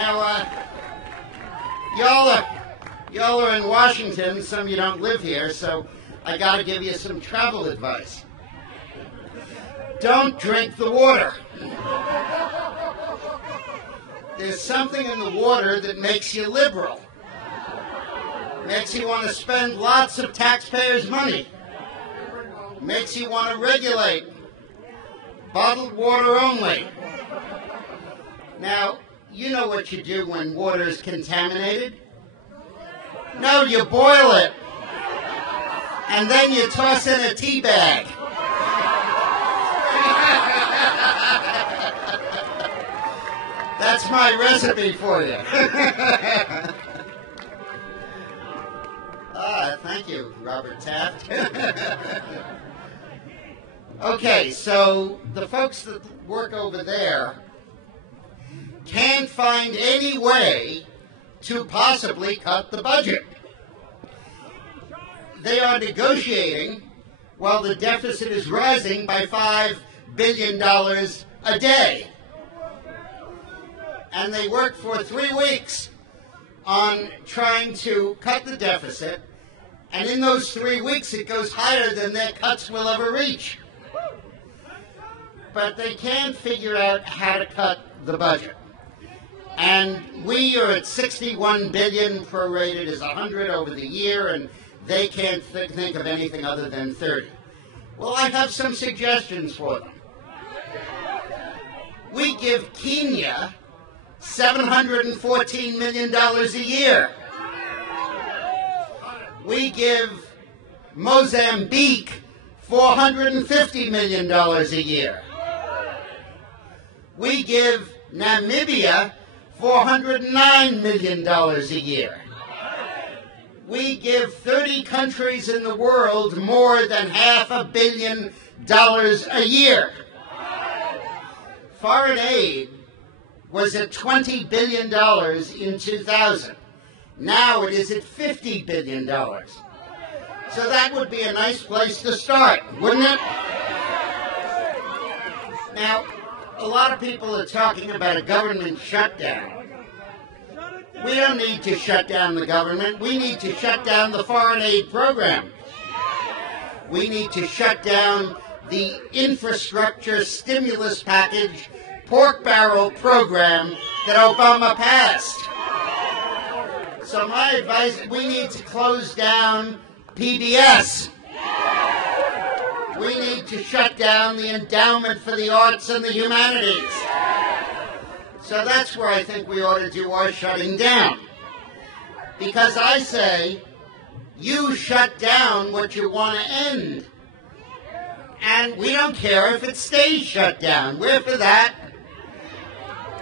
Now, y'all are in Washington. Some of you don't live here, so I got to give you some travel advice. Don't drink the water. There's something in the water that makes you liberal. Makes you want to spend lots of taxpayers' money. Makes you want to regulate. Bottled water only. Now, you know what you do when water is contaminated? No, you boil it. And then you toss in a tea bag. That's my recipe for you. Thank you, Robert Taft. Okay, so the folks that work over there can't find any way to possibly cut the budget. They are negotiating while the deficit is rising by $5 billion a day. And they worked for 3 weeks on trying to cut the deficit, and in those 3 weeks it goes higher than their cuts will ever reach. But they can't figure out how to cut the budget. And we are at $61 billion, prorated as 100 over the year, and they can't think of anything other than 30. Well, I have some suggestions for them. We give Kenya $714 million a year. We give Mozambique $450 million a year. We give Namibia $409 million a year. We give 30 countries in the world more than $500 million a year. Foreign aid was at $20 billion in 2000. Now it is at $50 billion. So that would be a nice place to start, wouldn't it? Now, a lot of people are talking about a government shutdown. We don't need to shut down the government. We need to shut down the foreign aid program. We need to shut down the infrastructure stimulus package pork barrel program that Obama passed. So my advice, we need to close down PBS. We need to shut down the Endowment for the Arts and the Humanities. So that's where I think we ought to do our shutting down. Because I say, you shut down what you want to end. And we don't care if it stays shut down. We're for that.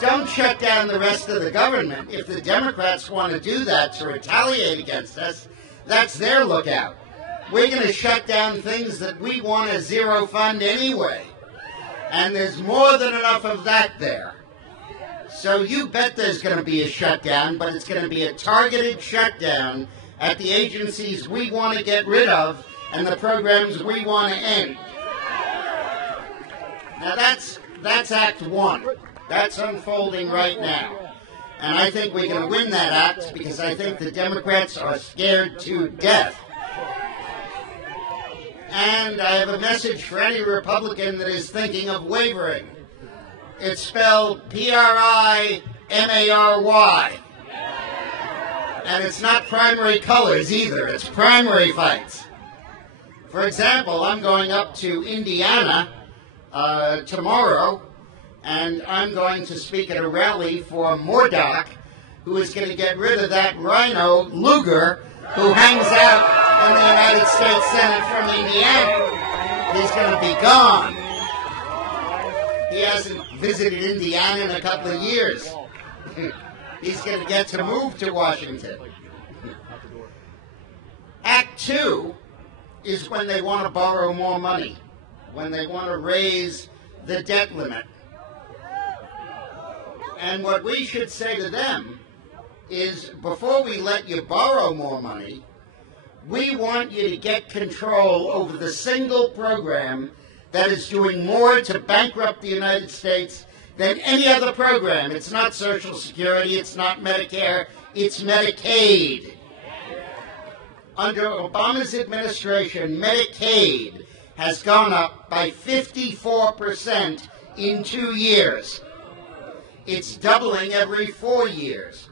Don't shut down the rest of the government. If the Democrats want to do that to retaliate against us, that's their lookout. We're going to shut down things that we want to zero fund anyway. And there's more than enough of that there. So you bet there's going to be a shutdown, but it's going to be a targeted shutdown at the agencies we want to get rid of and the programs we want to end. Now that's Act 1. That's unfolding right now. And I think we're going to win that act because I think the Democrats are scared to death. And I have a message for any Republican that is thinking of wavering. It's spelled Primary. And it's not primary colors either. It's primary fights. For example, I'm going up to Indiana tomorrow, and I'm going to speak at a rally for Murdoch, who is going to get rid of that rhino Lugar, who hangs out in the United States Senate from Indiana. He's going to be gone. He hasn't visited Indiana in a couple of years. He's going to get to move to Washington. Act 2 is when they want to borrow more money, when they want to raise the debt limit. And what we should say to them is, before we let you borrow more money, we want you to get control over the single program that is doing more to bankrupt the United States than any other program. It's not Social Security, it's not Medicare, it's Medicaid. Under Obama's administration, Medicaid has gone up by 54% in 2 years. It's doubling every 4 years.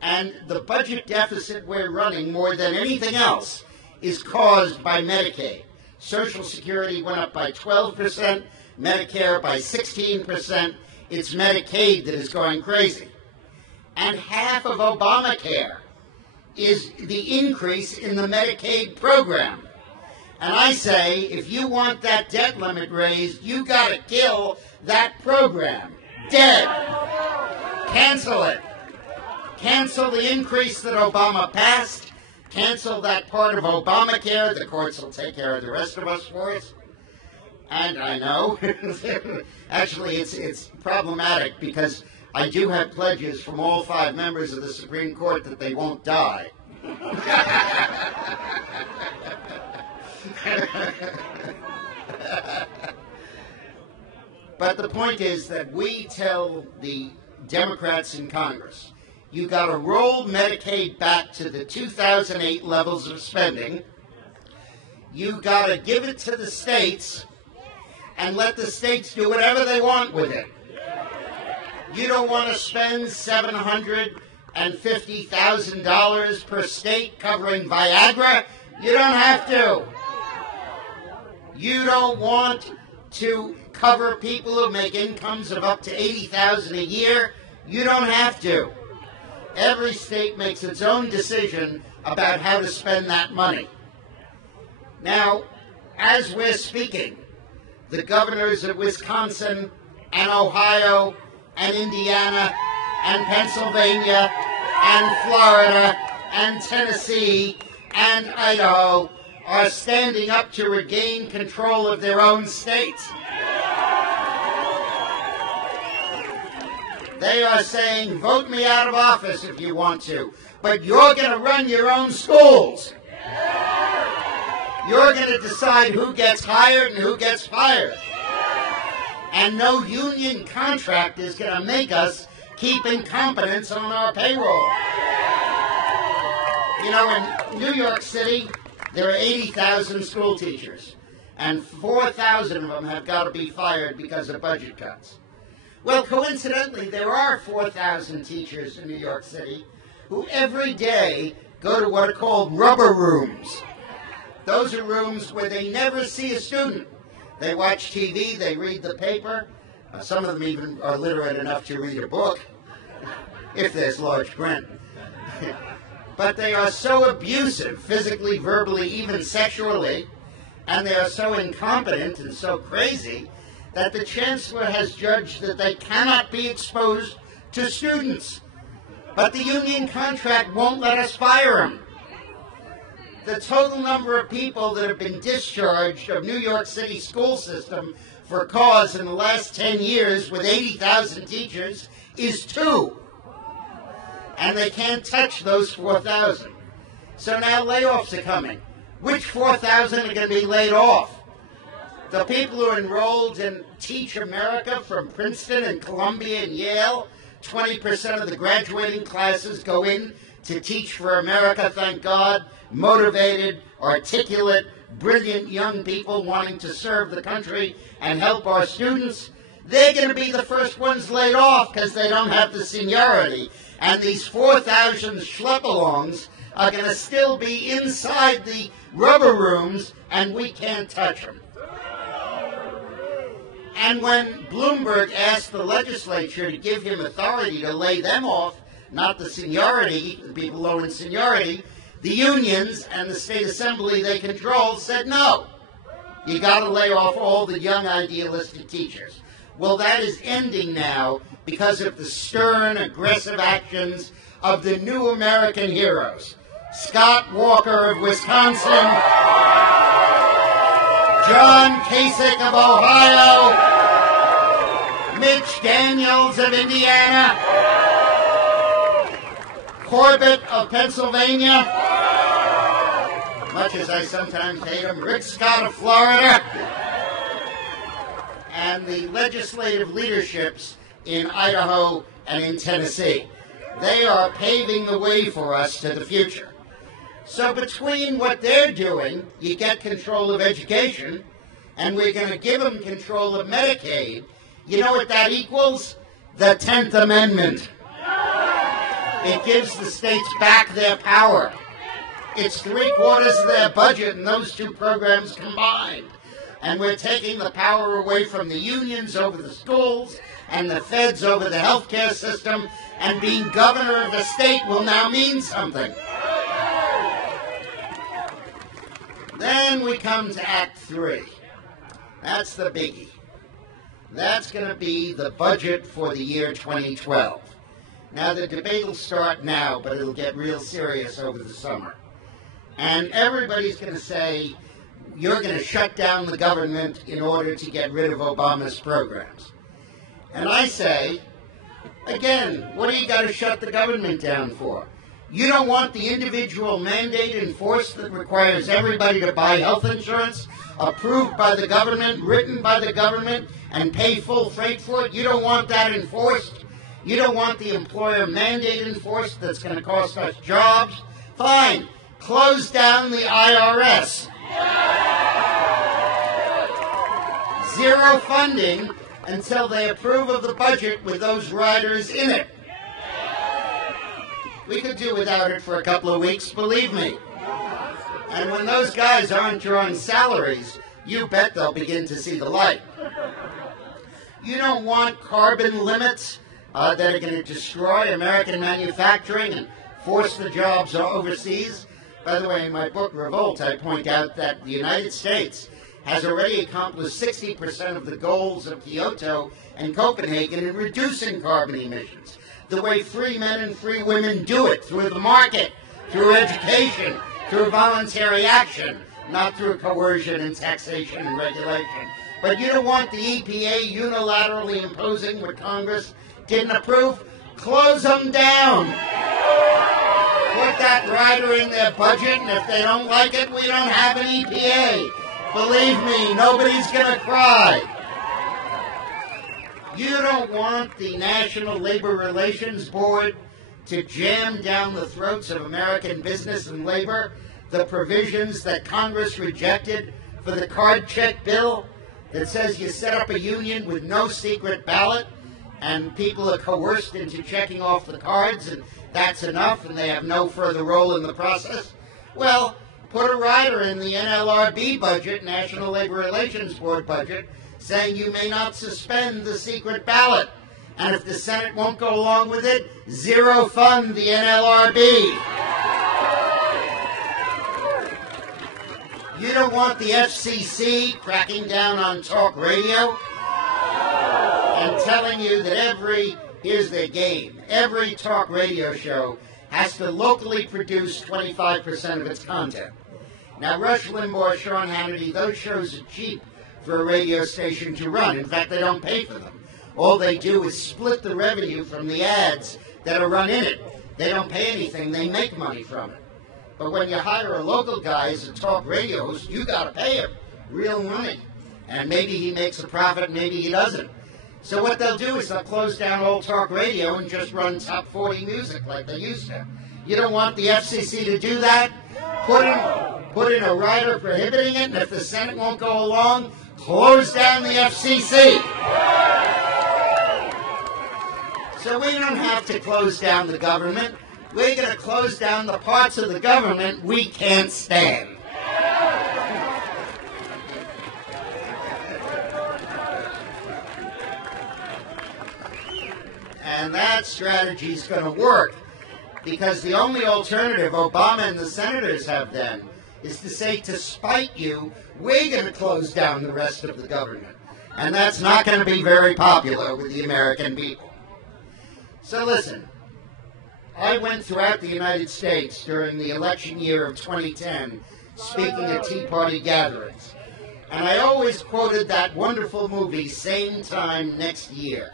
And the budget deficit we're running more than anything else is caused by Medicaid. Social Security went up by 12%, Medicare by 16%. It's Medicaid that is going crazy. And half of Obamacare is the increase in the Medicaid program. And I say, if you want that debt limit raised, you got to kill that program. Dead. Cancel it. Cancel the increase that Obama passed. Cancel that part of Obamacare. The courts will take care of the rest of us for us. And I know, actually, it's problematic because I do have pledges from all 5 members of the Supreme Court that they won't die. But the point is that we tell the Democrats in Congress, you got to roll Medicaid back to the 2008 levels of spending. You got to give it to the states and let the states do whatever they want with it. You don't want to spend $750,000 per state covering Viagra? You don't have to. You don't want to cover people who make incomes of up to $80,000 a year? You don't have to. Every state makes its own decision about how to spend that money. Now, as we're speaking, the governors of Wisconsin and Ohio and Indiana and Pennsylvania and Florida and Tennessee and Idaho are standing up to regain control of their own states. They are saying, vote me out of office if you want to, but you're going to run your own schools. You're going to decide who gets hired and who gets fired. And no union contract is going to make us keep incompetence on our payroll. You know, in New York City, there are 80,000 school teachers, and 4,000 of them have got to be fired because of budget cuts. Well, coincidentally, there are 4,000 teachers in New York City who every day go to what are called rubber rooms. Those are rooms where they never see a student. They watch TV, they read the paper. Some of them even are literate enough to read a book, if there's large print. But they are so abusive, physically, verbally, even sexually, and they are so incompetent and so crazy that the chancellor has judged that they cannot be exposed to students. But the union contract won't let us fire them. The total number of people that have been discharged of New York City school system for cause in the last 10 years with 80,000 teachers is 2. And they can't touch those 4,000. So now layoffs are coming. Which 4,000 are going to be laid off? The people who are enrolled in Teach America from Princeton and Columbia and Yale, 20% of the graduating classes go in to Teach for America, thank God, motivated, articulate, brilliant young people wanting to serve the country and help our students. They're going to be the first ones laid off because they don't have the seniority. And these 4,000 schlep-alongs are going to still be inside the rubber rooms, and we can't touch them. And when Bloomberg asked the legislature to give him authority to lay them off, not the seniority, the people low in seniority, the unions and the state assembly they control said no. You got to lay off all the young idealistic teachers. Well, that is ending now because of the stern, aggressive actions of the new American heroes. Scott Walker of Wisconsin, John Kasich of Ohio, Mitch Daniels of Indiana, Corbett of Pennsylvania, much as I sometimes hate him, Rick Scott of Florida, and and the legislative leaderships in Idaho and in Tennessee. They are paving the way for us to the future. So between what they're doing, you get control of education, and we're going to give them control of Medicaid. You know what that equals? The 10th Amendment. It gives the states back their power. It's 3/4 of their budget in those two programs combined. And we're taking the power away from the unions over the schools and the feds over the healthcare system, and being governor of the state will now mean something. Then we come to Act 3. That's the biggie. That's going to be the budget for the year 2012. Now, the debate will start now, but it'll get real serious over the summer. And everybody's going to say, you're going to shut down the government in order to get rid of Obama's programs. And I say, again, what do you got to shut the government down for? You don't want the individual mandate enforced that requires everybody to buy health insurance, approved by the government, written by the government, and pay full freight for it? You don't want that enforced? You don't want the employer mandate enforced that's going to cost us jobs? Fine. Close down the IRS. Zero funding until they approve of the budget with those riders in it. We could do without it for a couple of weeks, believe me. And when those guys aren't drawing salaries, you bet they'll begin to see the light. You don't want carbon limits that are going to destroy American manufacturing and force the jobs overseas. By the way, in my book, Revolt, I point out that the United States has already accomplished 60% of the goals of Kyoto and Copenhagen in reducing carbon emissions. The way free men and free women do it, through the market, through education, through voluntary action, not through coercion and taxation and regulation. But you don't want the EPA unilaterally imposing what Congress didn't approve? Close them down. Put that rider in their budget, and if they don't like it, we don't have an EPA. Believe me, nobody's going to cry. You don't want the National Labor Relations Board to jam down the throats of American business and labor the provisions that Congress rejected for the card check bill that says you set up a union with no secret ballot and people are coerced into checking off the cards and that's enough and they have no further role in the process. Well, put a rider in the NLRB budget, National Labor Relations Board budget, saying you may not suspend the secret ballot. And if the Senate won't go along with it, zero fund the NLRB. You don't want the FCC cracking down on talk radio and telling you that here's their game, every talk radio show has to locally produce 25% of its content. Now, Rush Limbaugh, Sean Hannity, those shows are cheap for a radio station to run. In fact, they don't pay for them. All they do is split the revenue from the ads that are run in it. They don't pay anything. They make money from it. But when you hire a local guy as a talk radio host, you got to pay him real money. And maybe he makes a profit, maybe he doesn't. So what they'll do is they'll close down old talk radio and just run top 40 music like they used to. You don't want the FCC to do that? Put in a rider prohibiting it, and if the Senate won't go along, close down the FCC. So we don't have to close down the government. We're going to close down the parts of the government we can't stand. And that strategy is going to work because the only alternative Obama and the senators have then is to say, to spite you, we're going to close down the rest of the government. And that's not going to be very popular with the American people. So listen, I went throughout the United States during the election year of 2010 speaking at Tea Party gatherings. And I always quoted that wonderful movie, Same Time Next Year.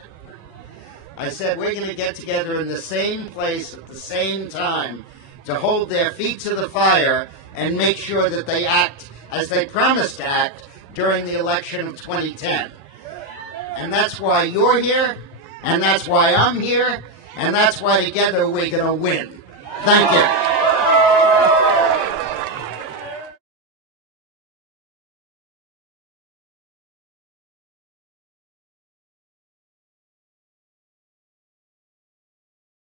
I said, we're going to get together in the same place at the same time to hold their feet to the fire and make sure that they act as they promised to act during the election of 2010. And that's why you're here, and that's why I'm here, and that's why together we're going to win. Thank you.